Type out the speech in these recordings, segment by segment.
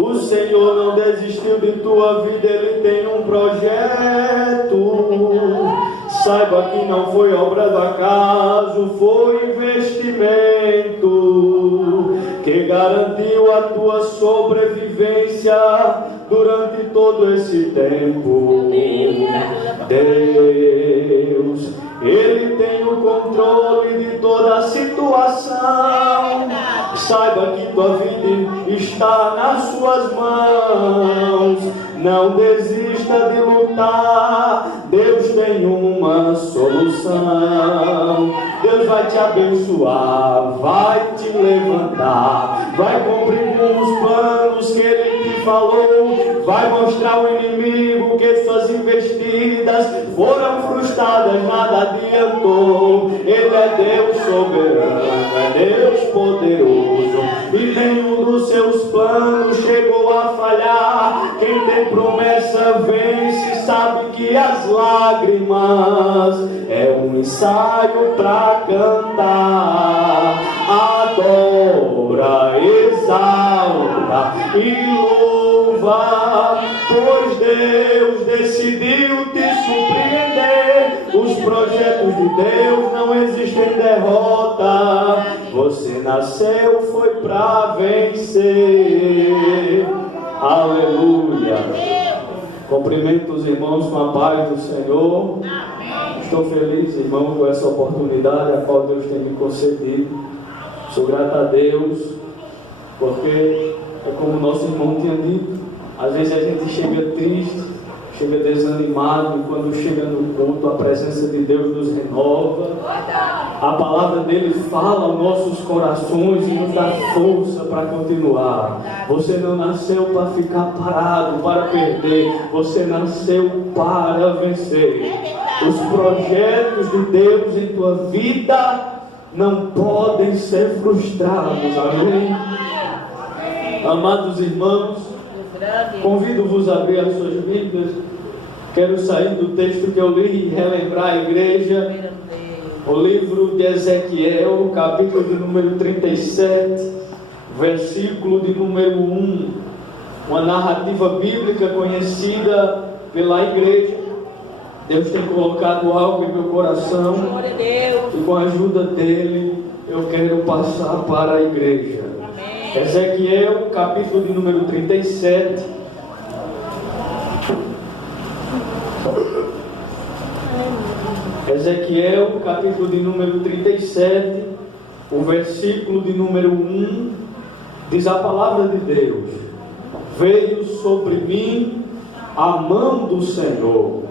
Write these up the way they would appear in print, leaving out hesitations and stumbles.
O Senhor não desistiu de tua vida, Ele tem um projeto. Saiba que não foi obra do acaso, foi investimento que garantiu a tua sobrevivência durante todo esse tempo. Deus, Ele tem o controle de toda a situação. Saiba que tua vida está nas suas mãos. Não desista de lutar. Deus tem uma solução. Deus vai te abençoar, vai te levantar, vai cumprir com os planos que Ele te falou, vai mostrar ao inimigo que suas investidas foram frustradas, nada adiantou. Ele é Deus soberano, é Deus poderoso, e nenhum dos seus planos chegou a falhar. Quem tem promessa vence, sabe que as lágrimas é um ensaio para cantar. Adora, exalta e louva, pois Deus decidiu te surpreender. Os projetos de Deus não existem derrota. Você nasceu foi para vencer. Aleluia. Cumprimento os irmãos com a paz do Senhor. Estou feliz, irmão, com essa oportunidade a qual Deus tem me concedido. Sou grato a Deus, porque é como o nosso irmão tinha dito, às vezes a gente chega triste, chega desanimado, e quando chega no culto a presença de Deus nos renova. A palavra dele fala aos nossos corações e nos dá força para continuar. Você não nasceu para ficar parado, para perder. Você nasceu para vencer. Os projetos de Deus em tua vida não podem ser frustrados. Amém? Amados irmãos, convido-vos a abrir as suas Bíblias. Quero sair do texto que eu li e relembrar a igreja. O livro de Ezequiel, capítulo de número 37, versículo de número 1. Uma narrativa bíblica conhecida pela igreja. Deus tem colocado algo em meu coração. E com a ajuda dele, eu quero passar para a igreja. Ezequiel, capítulo de número 37. Ezequiel, capítulo de número 37, o versículo de número 1, diz a palavra de Deus: veio sobre mim a mão do Senhor,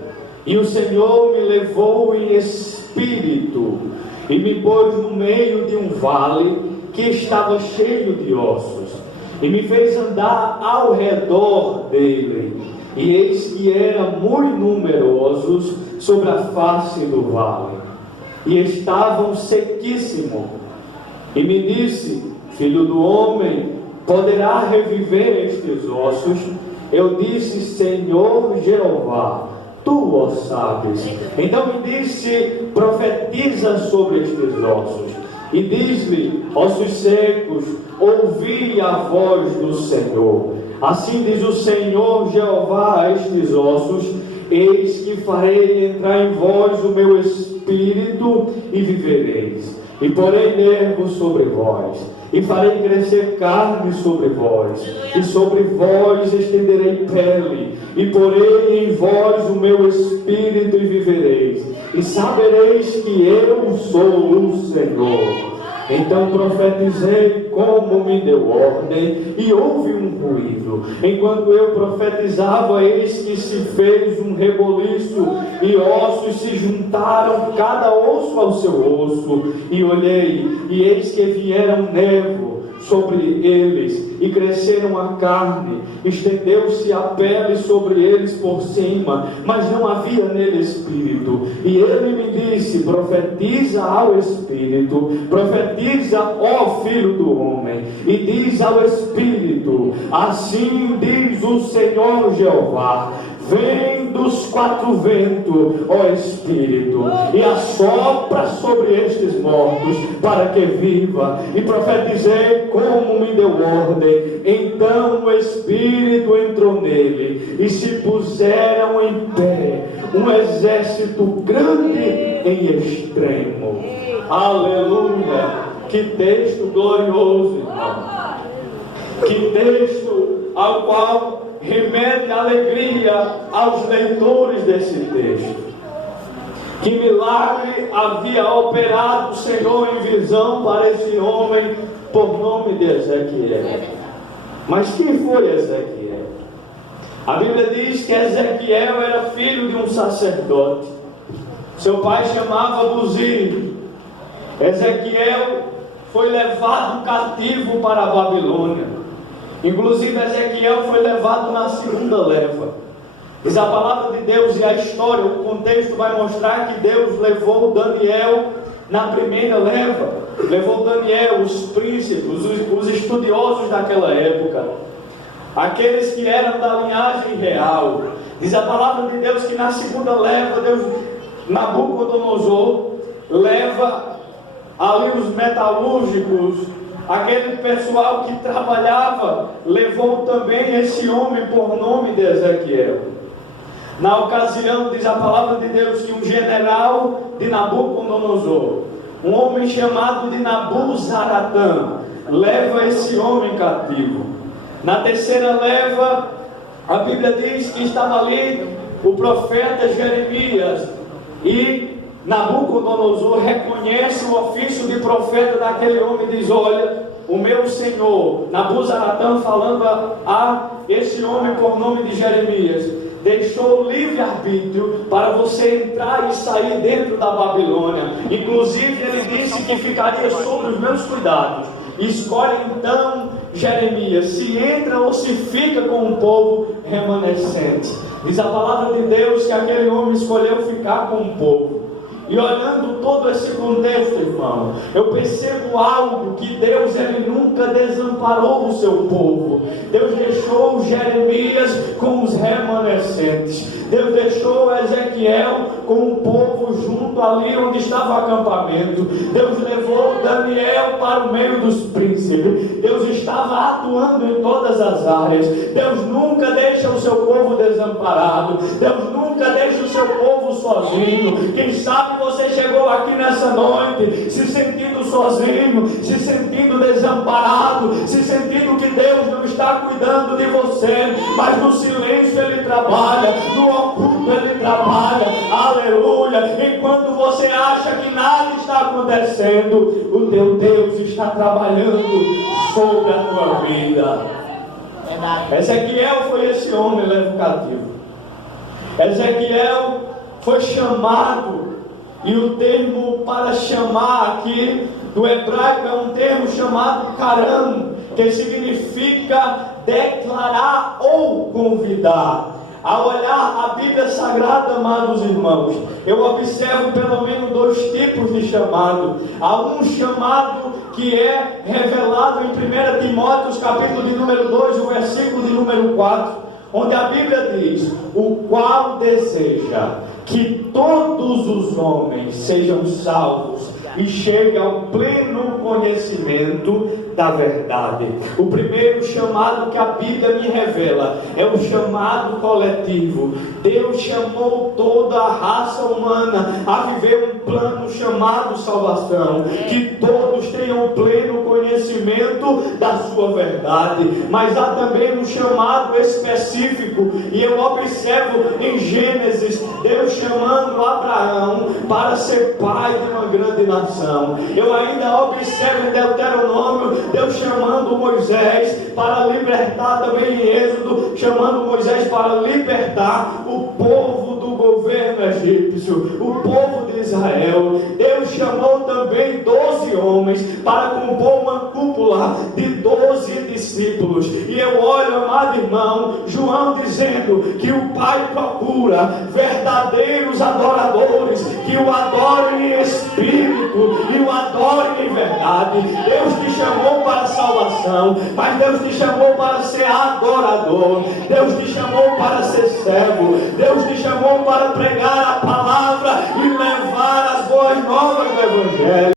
e o Senhor me levou em espírito, e me pôs no meio de um vale que estava cheio de ossos, e me fez andar ao redor dele, e eis que eram muito numerosos sobre a face do vale, e estavam sequíssimos. E me disse: filho do homem, poderá reviver estes ossos? Eu disse: Senhor Jeová, tu o sabes. Então me disse: profetiza sobre estes ossos, e diz-lhe: ossos secos, ouvi a voz do Senhor. Assim diz o Senhor Jeová a estes ossos: eis que farei entrar em vós o meu espírito e vivereis, e porei nervos sobre vós, e farei crescer carne sobre vós, e sobre vós estenderei pele, e porei em vós o meu espírito e vivereis, e sabereis que eu sou o Senhor. Então profetizei como me deu ordem, e houve um ruído. Enquanto eu profetizava, eis que se fez um reboliço, e ossos se juntaram, cada osso ao seu osso. E olhei, e eis que vieram nervos sobre eles, e cresceram a carne, estendeu-se a pele sobre eles por cima, mas não havia nele espírito. E ele me disse: profetiza ao espírito, profetiza, ó filho do homem, e diz ao espírito: assim diz o Senhor Jeová, vem dos quatro ventos, ó Espírito, e assopra sobre estes mortos, para que viva. E profetizei como me deu ordem. Então o Espírito entrou nele, e se puseram em pé um exército grande em extremo. Aleluia! Que texto glorioso, irmão. Que texto ao qual remete alegria aos leitores desse texto. Que milagre havia operado o Senhor em visão para esse homem por nome de Ezequiel. Mas quem foi Ezequiel? A Bíblia diz que Ezequiel era filho de um sacerdote. Seu pai chamava Buzi. Ezequiel foi levado cativo para a Babilônia. Inclusive Ezequiel foi levado na segunda leva. Diz a palavra de Deus e a história, o contexto vai mostrar que Deus levou Daniel na primeira leva. Levou Daniel, os príncipes, os estudiosos daquela época, aqueles que eram da linhagem real. Diz a palavra de Deus que na segunda leva, Nabucodonosor leva ali os metalúrgicos, aquele pessoal que trabalhava, levou também esse homem por nome de Ezequiel. Na ocasião, diz a palavra de Deus que um general de Nabucodonosor, um homem chamado de Nabuzaratã, leva esse homem cativo. Na terceira leva, a Bíblia diz que estava ali o profeta Jeremias, e Nabucodonosor reconhece o ofício de profeta daquele homem e diz: olha, o meu senhor, Nabuzaratã, falando a esse homem por nome de Jeremias, deixou livre-arbítrio para você entrar e sair dentro da Babilônia. Inclusive ele disse que ficaria sob os meus cuidados. Escolhe então, Jeremias, se entra ou se fica com o povo remanescente. Diz a palavra de Deus que aquele homem escolheu ficar com o povo. E olhando todo esse contexto, irmão, eu percebo algo, que Deus, ele nunca desamparou o seu povo. Deus deixou Jeremias com os remanescentes. Deus deixou Ezequiel com o povo junto ali onde estava o acampamento. Deus levou Daniel para o meio dos príncipes. Deus estava atuando em todas as áreas. Deus nunca deixa o seu povo desamparado. Deus nunca deixa o seu povo sozinho. Quem sabe você chegou aqui nessa noite se sentindo sozinho, se sentindo desamparado, se sentindo que Deus não está cuidando de você, mas no silêncio Ele trabalha, no oculto Ele trabalha, aleluia. Enquanto você acha que nada está acontecendo, o teu Deus está trabalhando sobre a tua vida. Ezequiel foi esse homem levado cativo. Ezequiel foi chamado, e o termo para chamar aqui do hebraico é um termo chamado karam, que significa declarar ou convidar. Ao olhar a Bíblia Sagrada, amados irmãos, eu observo pelo menos dois tipos de chamado. Há um chamado que é revelado em 1 Timóteo, capítulo de número 2, o versículo de número 4, onde a Bíblia diz: o qual deseja que todos os homens sejam salvos e cheguem ao pleno conhecimento da verdade. O primeiro chamado que a Bíblia me revela é o chamado coletivo. Deus chamou toda a raça humana a viver um plano chamado salvação, que todos tenham pleno conhecimento da sua verdade. Mas há também um chamado específico, e eu observo em Gênesis Deus chamando Abraão para ser pai de uma grande nação. Eu ainda observo em Deuteronômio Deus chamando Moisés para libertar, também em Êxodo, chamando Moisés para libertar o povo do governo egípcio, o povo de Israel. Deus chamou também 12 homens para compor uma cúpula de 12 discípulos. E eu olho, amado irmão, João dizendo que o Pai procura verdadeiros adoradores que o adorem em espírito e o adorem em verdade. Deus te chamou para salvar salvação, mas Deus te chamou para ser adorador, Deus te chamou para ser servo, Deus te chamou para pregar a palavra e levar as boas novas do Evangelho.